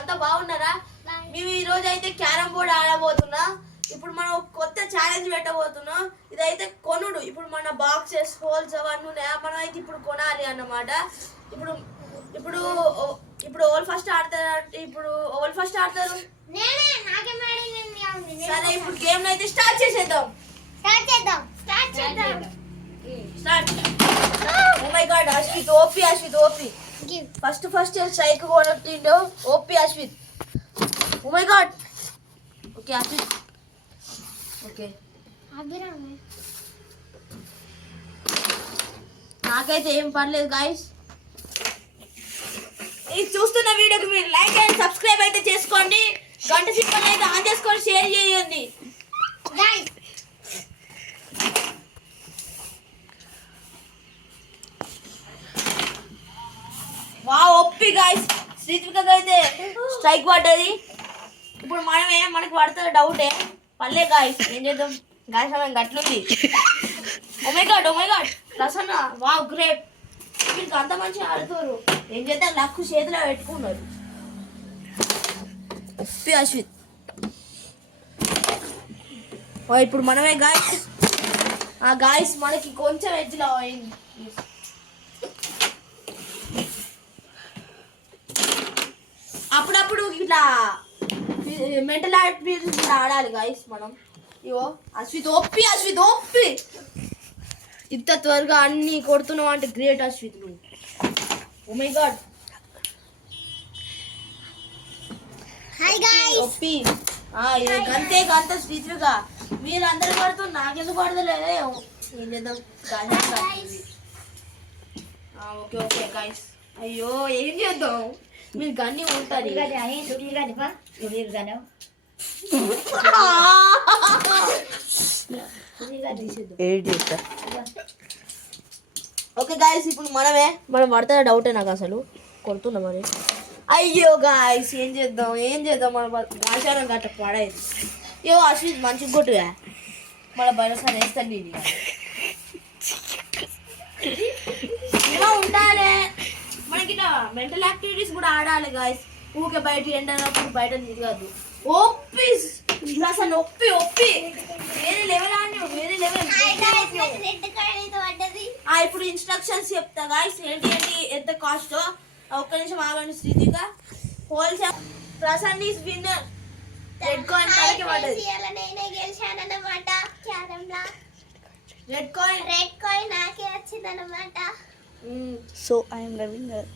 అంతా బాగున్నారా? మేము ఈ రోజు అయితే క్యారమ్ బోర్డ్ ఆడబోతున్నా. ఇప్పుడు మనం కొత్త ఛాలెంజ్ పెట్టబోతున్నాం. ఇదైతే కొనుడు. ఇప్పుడు మన బాక్సెస్ హోల్స్ అవన్నీ ఉన్నాయా, మనం అయితే ఇప్పుడు కొనాలి అన్నమాట. ఇప్పుడు ఇప్పుడు ఇప్పుడు ఓల్ ఫస్ట్ ఆడతారు. సరే ఇప్పుడు గేమ్ అయితే స్టార్ట్ చేసేద్దాం. Oh my God, Ashwith OP. First strike కొట్టిండు OP Ashwith. Oh my God. Okay Ashwith. Okay నాకైతే ఏం పర్లేదు గాయస్. ఈ చూస్తున్న వీడియోకి మీరు లైక్ అండ్ సబ్స్క్రైబ్ అయితే చేసుకోండి. గంట సింబల్ అయితే ఆన్ చేసుకొని షేర్ చేయండి. వా ఒప్పి గాయస్, శ్రీత్వికకి అయితే స్ట్రైక్ పడ్డది. ఇప్పుడు మనకి పడుతుంది డౌటే. పర్లే గాయస్, ఏం చేద్దాం గాయస్, మనం గట్లుంది. ఓ మై గాడ్ ప్రసన్న, వా గ్రేట్. మీకు అంత మంచిగా ఆడుతారు. ఏం చేద్దాం, లక్కు చేతిలో పెట్టుకున్నారు. ఒప్పి అశ్విత్. ఇప్పుడు మనమే గాయస్. గాయస్ మనకి కొంచెం ఎడ్జ్లో అయింది. అప్పుడప్పుడు ఇట్లా మెంటల్ యాక్టివిటీస్ ఆడాలి గాయస్ మనం. ఇవో అశ్విత్ ఒప్పి. ఇంత త్వరగా అన్ని కొడుతున్నావు అంటే గ్రేట్ అశ్విత్ నువ్వు. ఓ మై గాడ్. ఒప్పి గంతే శ్రీత్విక. మీరు అందరు పడుతుంది, నాకెందుకు పడతలేదే. ఏం చేద్దాం. Okay guys. అయ్యో ఏం చేద్దాం, మీరు గన్ని ఉంటుంది. ఓకే గాయస్, ఇప్పుడు మనం పడతా డౌటే నాకు అసలు. కొడుతున్నా మరి. అయ్యో గాయస్, ఏం చేద్దాం మన ఆచారం గట్ట పడేది. అయ్యో అశ్విత్ మంచిగా కొట్టుగా, మళ్ళీ భరోసా వేస్తాను. నేను ఇలా ఉండాలి మనకి. మెంటల్ యాక్టివిటీస్ కూడా ఆడాలి గాయస్. ఊకే బయట ఎండనప్పుడు బయట తిరగద్దు. ఒప్పి అసలు ఒప్పి వేరే లెవెల్ ఆడినావు, వేరే లెవెల్. ఇప్పుడు ఇన్స్ట్రక్షన్స్ చెప్తా గాయస్, ఏంటి ఎంత కాస్ట్. ఒక్క నిమిషం ఆగండి Srithika. Whole person is winner. Red coin పైకి పడ్డది. రెడ్ కాయిన్ నాకే వచ్చిందన్నమాట. So I am the winner.